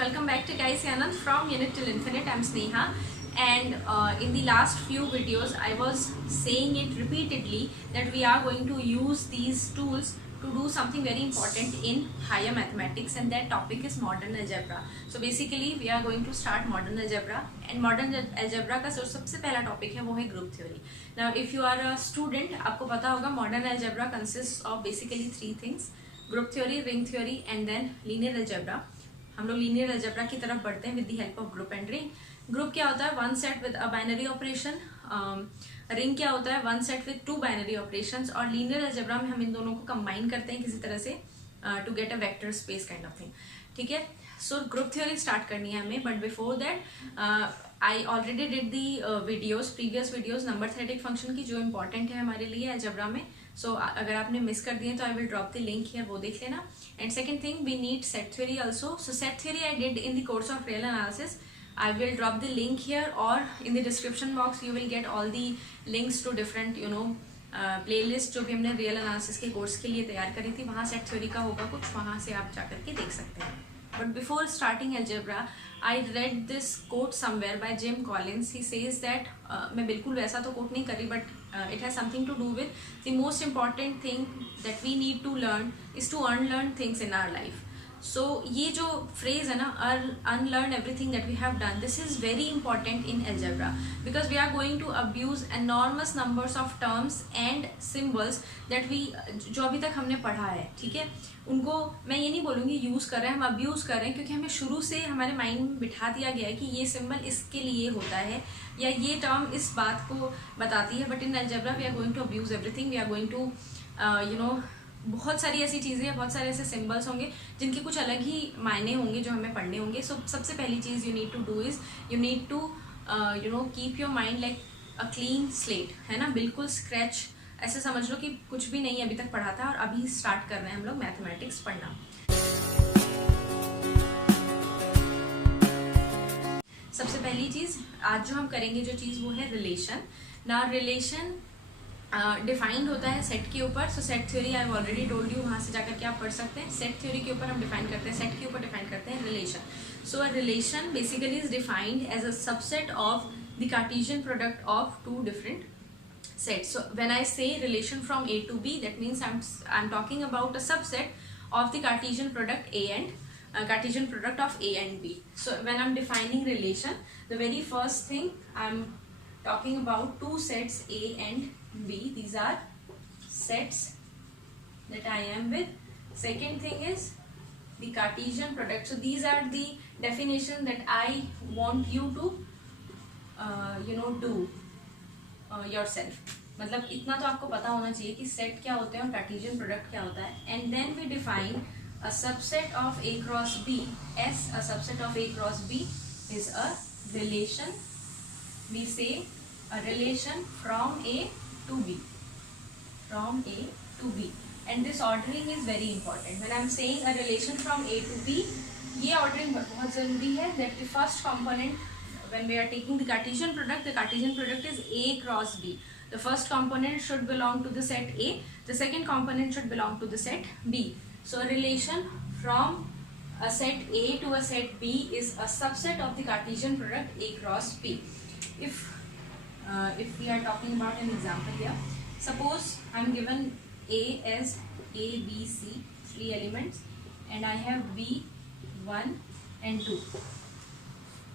welcome back to Guys Anand from Unit Till Infinite. I'm Sneha, and in the last few videos I was saying it repeatedly that we are going to use these tools to do something very important in higher mathematics, and that topic is modern algebra. So basically we are going to start modern algebra, and modern algebra का सबसे पहला topic है वो है group theory. Now if you are a student, आपको पता होगा modern algebra consists of basically three things: group theory, ring theory, and then linear algebra. हम लोग लीनियर अलजेब्रा की तरफ बढ़ते हैं with the help of group and ring. Group क्या होता है? One set with a binary operation. Ring क्या होता है? One set with two binary operations. और लीनियर अलजेब्रा में हम इन दोनों को कंबाइन करते हैं किसी तरह से to get a vector space kind of thing. ठीक है, सो ग्रुप थ्योरी स्टार्ट करनी है हमें, but before that I already did the videos, previous videos number theoretic function की, जो इंपॉर्टेंट है हमारे लिए अलजेब्रा में. सो अगर आपने मिस कर दिए तो I will drop the link here, वो देख लेना. And second thing, we need set theory also. So set theory I did in the course of real analysis. I will drop the link here, or in the description box you will get all the links to different playlist जो भी हमने real analysis के कोर्स के लिए तैयार करी थी. वहाँ सेट थ्योरी का होगा कुछ, वहाँ से आप जाकर के देख सकते हैं. But before starting algebra, I read this quote somewhere by Jim Collins. He says that मैं बिल्कुल वैसा तो quote नहीं करी, but it has something to do with the most important thing that we need to learn is to unlearn things in our life. So ये जो phrase है ना, unlearn everything that we have done, this is very important in algebra because we are going to abuse enormous numbers of terms and symbols that we जो अभी तक हमने पढ़ा है. ठीक है, उनको मैं ये नहीं बोलूँगी यूज़ कर रहे हैं, हम अब्यूज़ कर रहे हैं, क्योंकि हमें शुरू से हमारे माइंड में बिठा दिया गया है कि ये सिंबल इसके लिए होता है या ये टर्म इस बात को बताती है. But in algebra we are going to abuse everything. We are going to बहुत सारी ऐसी चीज़ें, बहुत सारे ऐसे सिंबल्स होंगे जिनके कुछ अलग ही मायने होंगे जो हमें पढ़ने होंगे. सो सबसे पहली चीज़ you need to do is you need to keep your mind like a clean slate, है ना, बिल्कुल स्क्रैच. ऐसे समझ लो कि कुछ भी नहीं अभी तक पढ़ा था और अभी स्टार्ट कर रहे हैं हम लोग मैथमेटिक्स पढ़ना. सबसे पहली चीज़ आज जो हम करेंगे जो चीज़ वो है रिलेशन. ना रिलेशन डिफाइंड होता है सेट के ऊपर. सो set theory I have already told you, वहाँ से जाकर के आप पढ़ सकते हैं. सेट थ्योरी के ऊपर हम डिफाइन करते हैं, सेट के ऊपर डिफाइन करते हैं relation. So a relation basically is defined as a subset of the Cartesian product of two different sets. So when I say relation from A to B, that means I'm talking about a subset of the Cartesian product A and Cartesian product of A and B. So when I'm defining relation, the very first thing I'm talking about two sets A and B. These are sets that I am with. Second thing is the Cartesian product. So these are the definition that I want you to do yourself. मतलब इतना तो आपको पता होना चाहिए कि सेट क्या होते हैं और कार्टेशियन प्रोडक्ट क्या होता है. And then we define a subset of A cross B as a subset of A cross B is a relation. We say a relation from A to B, from A to B, and this ordering is very important. When I am saying a relation from A to B, ये ordering बहुत ज़रूरी है. That the first component, when we are taking the Cartesian product is A cross B. The first component should belong to the set A. The second component should belong to the set B. So a relation from a set A to a set B is a subset of the Cartesian product A cross B. If we are talking about an example here, suppose I am given A as A, B, C, three elements, and I have B, 1 and 2.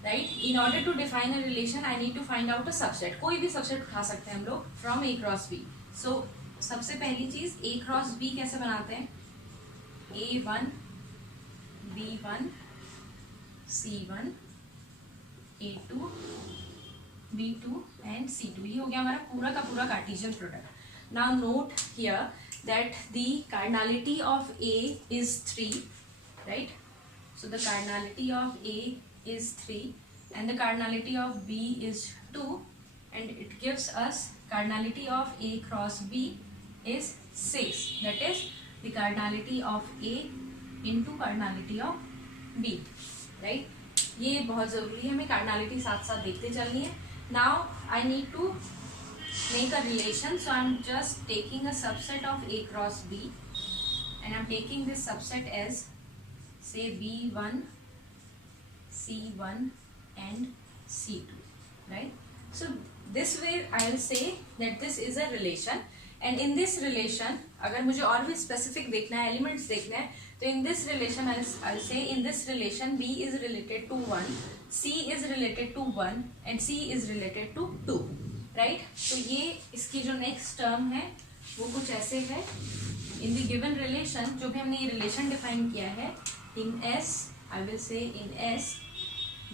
Right? In order to define a relation, I need to find out a subset. कोई भी subset उठा सकते हैं हम लोग from A cross B. So सबसे पहली चीज़ A cross B कैसे बनाते हैं? A1, B1, C1, A2, B2 and C2. ये हो गया हमारा पूरा का पूरा Cartesian product. Now note here that the cardinality of A is 3, right? So the cardinality of A is 3 and the cardinality of B is 2, and it gives us cardinality of A cross B is 6. That is the cardinality of A into cardinality of B, right? ये बहुत ज़रूरी है, हमें cardinality साथ साथ देखते चलनी है. Now I need to make a relation, so I'm just taking a subset of A cross B and I'm taking this subset as say B1 C1 and C2, right? So this way I will say that this is a relation, and in this relation अगर मुझे और भी specific देखना है, elements देखना है, तो in this relation I'll say in this relation B is related to 1, C is related to 1 and C is related to 2, right? तो ये इसकी जो next term है वो कुछ ऐसे है. In the given relation, जो भी हमने ये relation define किया है, in S I will say in S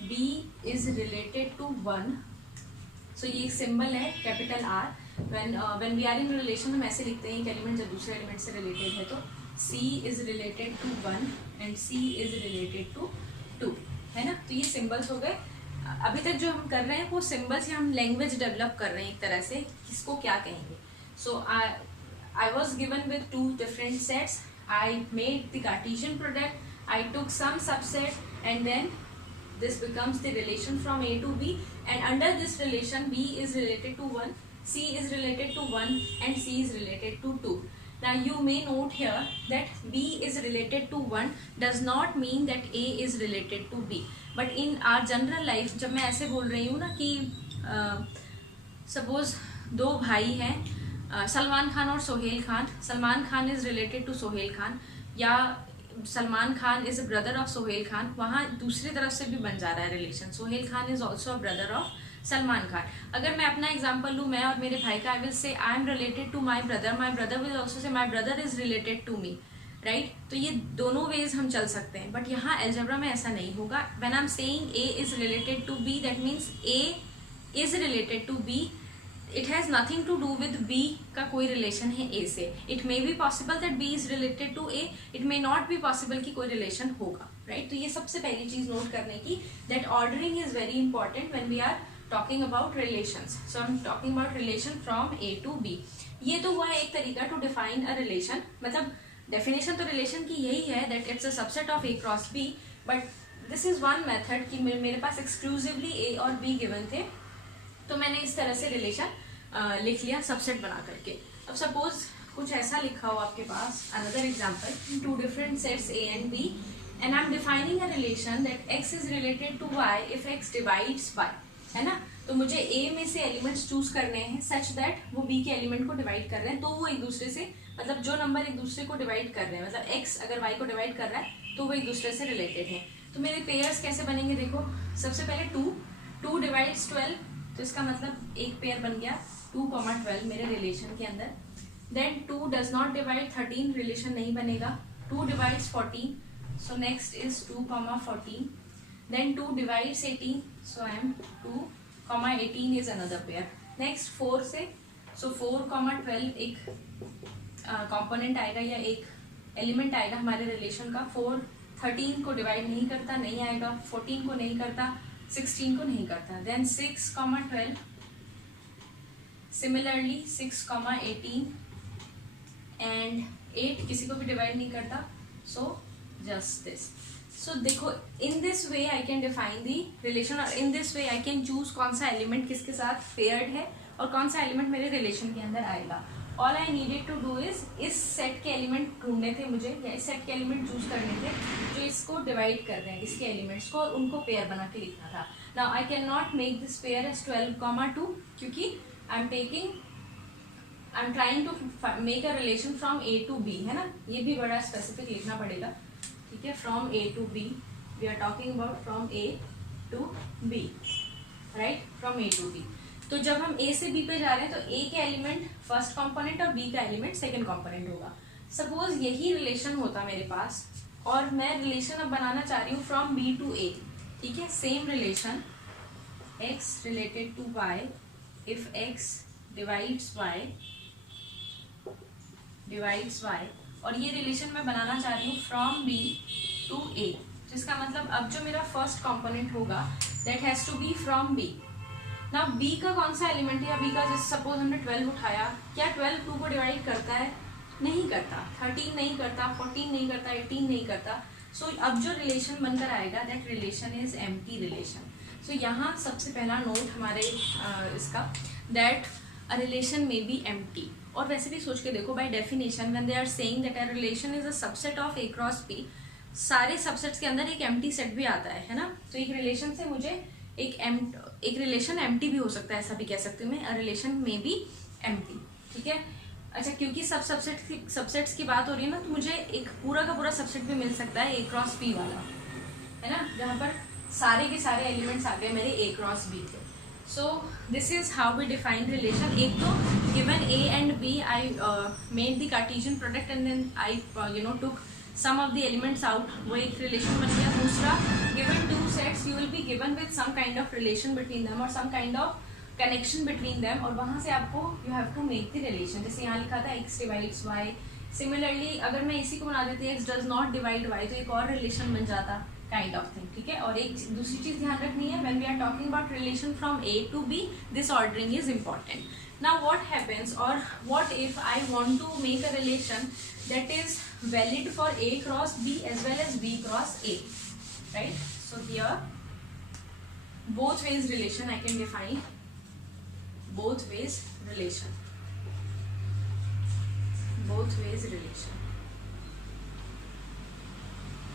B is related to 1. So ये एक symbol है capital R. When we are in relation हम ऐसे लिखते हैं कि एलिमेंट जब दूसरे एलिमेंट से रिलेटेड है तो C is related to 1 and C is related to 2, है ना? तो ये सिम्बल्स हो गए. अभी तक जो हम कर रहे हैं वो सिम्बल्स ही हम लैंग्वेज डेवलप कर रहे हैं एक तरह से, किसको क्या कहेंगे. सो I was given with 2 different sets. I made the Cartesian product. I took some subset and then this becomes the relation from A to B, and under this relation B is related to 1, C is related to 1 and C is related to 2. Now you may note here that B is related to 1 does not mean that A is related to B. But in our general life जब मैं ऐसे बोल रही हूँ ना कि suppose 2 भाई हैं, सलमान खान और Sohail Khan. Salman Khan is related to Sohail Khan, या Salman Khan is a brother of Sohail Khan. वहाँ दूसरी तरफ से भी बन जा रहा है relation. Sohail Khan is also a brother of Salman Khan. अगर मैं अपना एग्जांपल लूँ, मैं और मेरे भाई का, I will say I am related to my brother will also say my brother is related to me, right? तो ये दोनों वेज हम चल सकते हैं, बट यहाँ अलजेब्रा में ऐसा नहीं होगा. When I am saying A is related to B, that means A is related to B. It has nothing to do with B का कोई रिलेशन है A से. It may be possible that B is related to A, it may not be possible कि कोई रिलेशन होगा, राइट? तो ये सबसे पहली चीज नोट करने की, that ordering is very important when we are talking about relations. So I am talking about relation from A to B. ये तो हुआ एक तरीका टू डिफाइन अ रिलेशन. मतलब डेफिनेशन तो रिलेशन की यही है that it's a subset of A cross B, but this is one method कि मेरे पास एक्सक्लूसिवली A और B गिवन थे, तो मैंने इस तरह से रिलेशन लिख लिया सबसेट बना करके. अब सपोज कुछ ऐसा लिखा हो आपके पास, another example, 2 different sets A and B, and I am defining a relation that X is related to Y if X divides Y, है ना? तो मुझे A में से एलिमेंट्स चूज करने हैं सच दैट वो B के एलिमेंट को डिवाइड कर रहे हैं, तो वो एक दूसरे से, मतलब जो नंबर एक दूसरे को डिवाइड कर रहे हैं, मतलब X अगर Y को डिवाइड कर रहा है तो वो एक दूसरे से रिलेटेड है. तो मेरे पेयर्स कैसे बनेंगे? देखो, सबसे पहले 2 डिवाइड्स 12, तो इसका मतलब एक पेयर बन गया 2,12 मेरे रिलेशन के अंदर. Then 2 does not divide 13, relation नहीं बनेगा. 2 divides 14, so next is 2,14. Then 2 divides 18, so I am 2,18 is another pair. Next 4 से, सो 4,12 एक कंपोनेंट आएगा या एक एलिमेंट आएगा हमारे रिलेशन का. 4 13 को डिवाइड नहीं करता, नहीं आएगा. 14 को नहीं करता, 16 को नहीं करता. देन 6,12, सिमिलरली 6,18 एंड 8 किसी को भी डिवाइड नहीं करता. So just this. सो देखो, in this way I can define the relation, और in this way I can choose कौन सा एलिमेंट किसके साथ पेयर्ड है और कौन सा एलिमेंट मेरे रिलेशन के अंदर आएगा. All I needed to do is इस सेट के एलिमेंट ढूंढने थे मुझे, या इस सेट के एलिमेंट चूज करने थे जो इसको डिवाइड कर रहे हैं, इसके एलिमेंट्स को, और उनको पेयर बना के लिखना था. Now I can not make this pair as 12,2 क्योंकि I am trying to make a relation from A to B, है ना? ये भी बड़ा स्पेसिफिक लिखना पड़ेगा, ठीक है? From A to B, we are talking about from A to B, right? From A to B. तो जब हम A से B पे जा रहे हैं तो A के एलिमेंट फर्स्ट कंपोनेंट और B का एलिमेंट सेकंड कंपोनेंट होगा. सपोज यही रिलेशन होता मेरे पास और मैं रिलेशन अब बनाना चाह रही हूँ फ्रॉम B टू A, ठीक है? Same relation X related to Y if X divides Y, और ये रिलेशन मैं बनाना चाह रही हूँ फ्रॉम B टू A, जिसका मतलब अब जो मेरा फर्स्ट कंपोनेंट होगा that has to be from B. ना B का कौन सा एलिमेंट है, या B का जैसे सपोज हमने 12 उठाया, क्या 12 2 को डिवाइड करता है? नहीं करता. 13 नहीं करता, 14 नहीं करता, 18 नहीं करता. सो अब जो रिलेशन बनकर आएगा that relation is empty relation. So यहाँ सबसे पहला नोट हमारे इसका, that a relation may be empty. और वैसे भी सोच के देखो, by definition when they are saying that a relation is a subset of A cross B, सारे सबसेट्स के अंदर एक एम्प्टी सेट भी आता है ना। तो एक रिलेशन से मुझे एक रिलेशन एम्प्टी भी हो सकता है, ऐसा भी कह सकती हूँ मैं, रिलेशन में भी एम्प्टी, ठीक है। अच्छा, क्योंकि सब सबसेट्स की बात हो रही है ना, तो मुझे एक पूरा का पूरा सबसेट भी मिल सकता है A क्रॉस P वाला, है ना, जहाँ पर सारे के सारे एलिमेंट्स आ गए मेरे A क्रॉस B के। So this is how we define relation. एक तो given A and B I made the Cartesian product and then I took some of the elements out, वो एक रिलेशन बन गया। दूसरा, given two sets you will be given with some kind of relation between them और some kind of connection between them, और वहां से आपको you have to make the relation. जैसे यहाँ लिखा था x डिवाइड्स y, सिमिलरली अगर मैं इसी को बना देती x does not divide y, तो एक और रिलेशन बन जाता, काइंड ऑफ थिंग, ठीक है। और एक दूसरी चीज ध्यान रखनी है, when we are talking about relation from A to B, this ordering is important. Now what happens, और what if I want to make a relation that is valid for A cross B as well as B cross A, right? So here both ways relation I can define, both ways relation, both ways relation,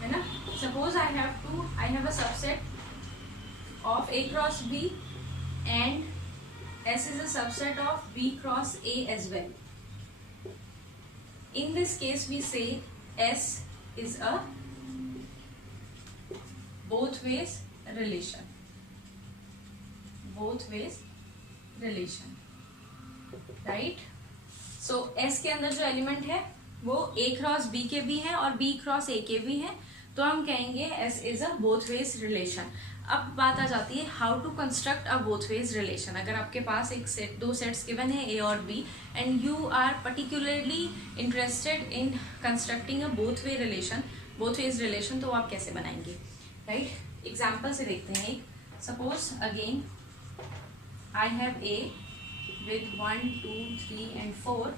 है ना। Suppose I have a subset of A cross B and S is a subset of B cross A as well. In this case we say S is a both ways relation, both ways relation, right? So S के अंदर जो एलिमेंट है वो A cross B के भी हैं और B cross A के भी हैं, तो हम कहेंगे S is a both ways relation। अब बात आ जाती है how to construct a both ways relation. अगर आपके पास एक सेट, दो सेट्स गिवन है A और B and you are particularly interested in constructing a both way relation, both ways relation, तो आप कैसे बनाएंगे, राइट? एग्जाम्पल से देखते हैं। Suppose again I have A with 1, 2, 3 and 4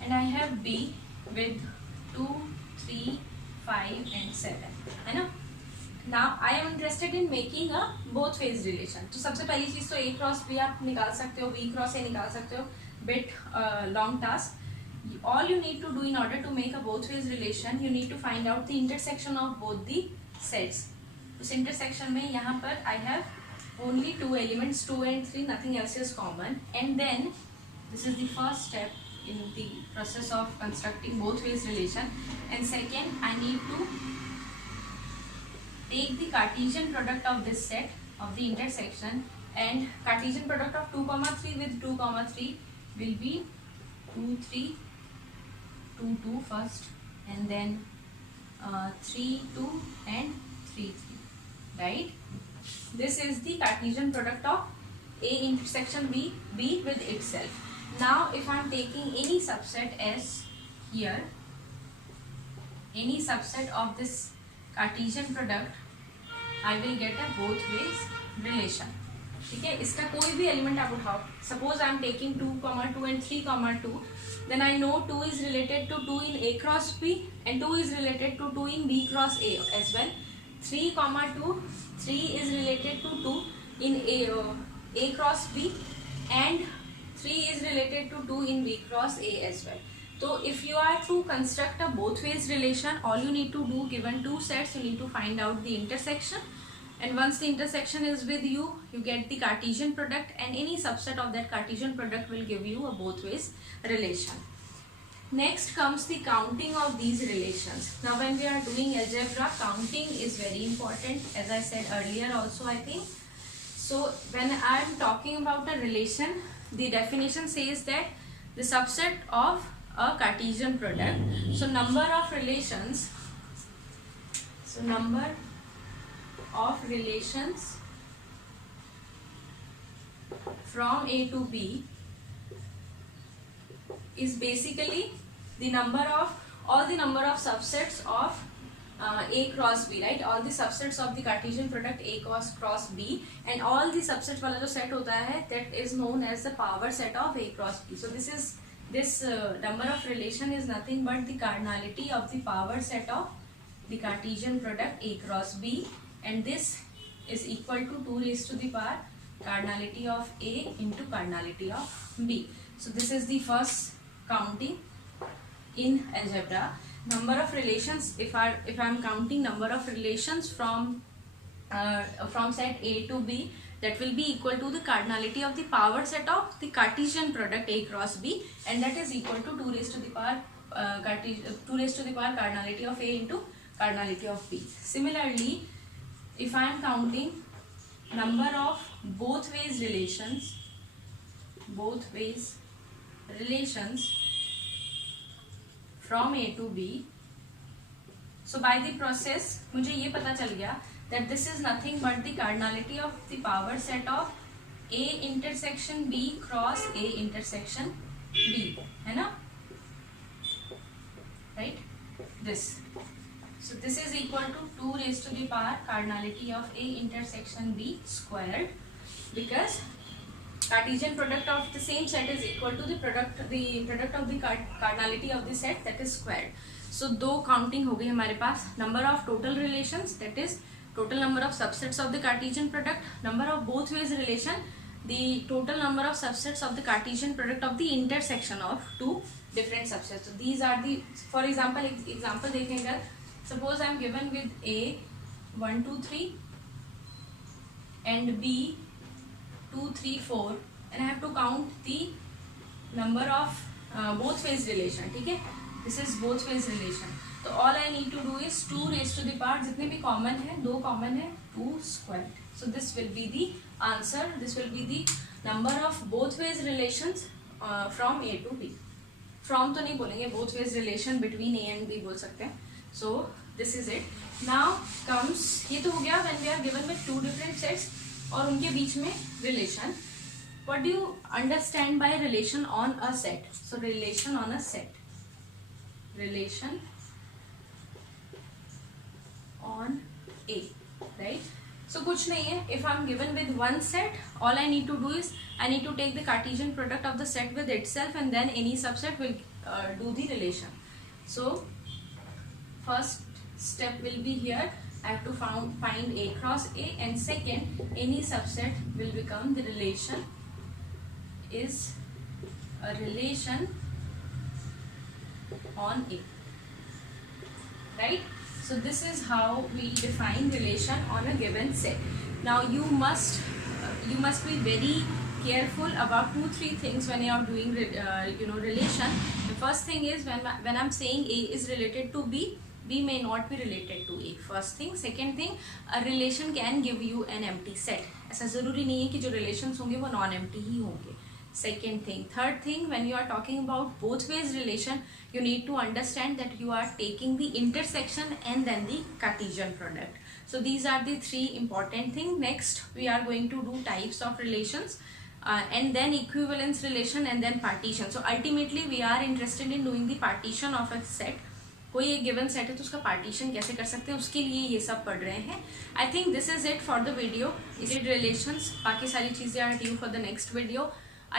and I have B with 2, 3, 5 and 7, है ना। Now I am interested in making a both ways relation। तो सबसे पहली चीज तो A क्रॉस B आप निकाल सकते हो, B क्रॉस A निकाल सकते हो, bit long task। All you need to do in order to make a both ways relation, you need to find out the intersection of both the sets। उस intersection में यहाँ पर I have only two elements, 2 and 3, nothing else is common, and then this is the first step in the process of constructing both ways relation, and second I need to take the Cartesian product of this set of the intersection, and Cartesian product of 2, 3 with 2, 3 will be 2, 3, 2, 2 first, and then 3, 2 and 3, 3, right? This is the Cartesian product of A intersection B with itself. Now if I am taking any subset S here, any subset of this Cartesian product, I will get a both ways relation, ठीक है। इसका कोई भी एलिमेंट आप उठाओ, suppose I am taking 2, 2 and 3, 2, then I know 2 is related to 2 in A cross B and 2 is related to 2 in B cross A as well। 3, 2, 3 is related to 2 in A cross B and 3 is related to 2 in B cross A as well। So if you are to construct a both ways relation, all you need to do, given two sets, you need to find out the intersection, and once the intersection is with you, you get the Cartesian product, and any subset of that Cartesian product will give you a both ways relation। Next comes the counting of these relations। Now when we are doing algebra, counting is very important, as I said earlier also I think। So when I am talking about a relation, the definition says that the subset of a Cartesian product, so number of relations, from A to B is basically the number of all the number of subsets of A cross B, right? All the subsets of the Cartesian product A cross B, and all the subsets वाला जो set होता है, that is known as the power set of A cross B। So this number of relation is nothing but the cardinality of the power set of the Cartesian product A cross B, and this is equal to 2 raised to the power cardinality of A into cardinality of B। So this is the first counting in algebra। number of relations, if I'm counting number of relations from set A to B, that will be equal to the cardinality of the power set of the Cartesian product A cross B, and that is equal to 2 raised to the power cardinality of A into cardinality of B. Similarly, if I am counting number of both ways relations from A to B, so by the process मुझे ये पता चल गया that this is nothing but the cardinality of the power set of A intersection B cross A intersection B, है ना, right? This, so this is equal to 2 raised to the power cardinality of A intersection B squared, because Cartesian product of the same set is equal to the product of the cardinality of the set, that is squared. So दो counting हो गई हमारे पास, number of total relations, that is total number of subsets of the Cartesian product, number of both ways relation, the total number of subsets of the Cartesian product of the intersection of two different subsets. So these are the, for example देखेंगे, suppose I am given with A 1 2 3 and B 2 3 4, and I have to count the number of both ways relation, ठीक है, this is both ways relation. तो all I need to do is 2 raised to the power, जितने भी common है, दो common है, 2 squared. So this will be the answer, this will be the number of both ways relations from A to B. From तो नहीं बोलेंगे, both ways relation between A and B बोल सकते हैं. So this is it. Now comes, ये तो हो गया when we are given with two different sets और उनके बीच में relation. What do you understand by relation on a set? So relation on a set, relation on A, right? So कुछ नहीं है, if I'm given with one set, all I need to do is I need to take the Cartesian product of the set with itself, and then any subset will do the relation. So first step will be here, I have to find A cross A, and second, any subset will become the relation is a relation on A, right? So this is how we define relation on a given set. Now you must be very careful about 2-3 things when you are doing relation. The first thing is when I'm saying A is related to B, B may not be related to A. First thing. Second thing, a relation can give you an empty set. ऐसा जरूरी नहीं है कि जो relations होंगे वो non-empty ही होंगे. Second thing. Third thing, when you are talking about both ways relation, you need to understand that you are taking the intersection and then the Cartesian product. So these are the three important things. Next, we are going to do types of relations, and then equivalence relation, and then partition. So ultimately, we are interested in doing the partition of a set. कोई एक given set है तो उसका पार्टीशन कैसे कर सकते हैं, उसके लिए ये सब पढ़ रहे हैं. I think this is it for the video. इसी रिलेशंस, बाकी सारी चीज़ें are due for the next video.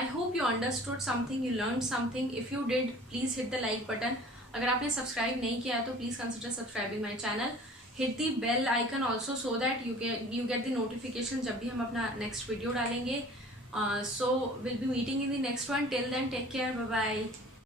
I hope you understood something, you learned something. If you did, please hit the like button. अगर आपने सब्सक्राइब नहीं किया तो please consider subscribing my channel. Hit the bell icon also so that you get the notification जब भी हम अपना next video डालेंगे. So we'll be meeting in the next one. Till then, take care. Bye bye.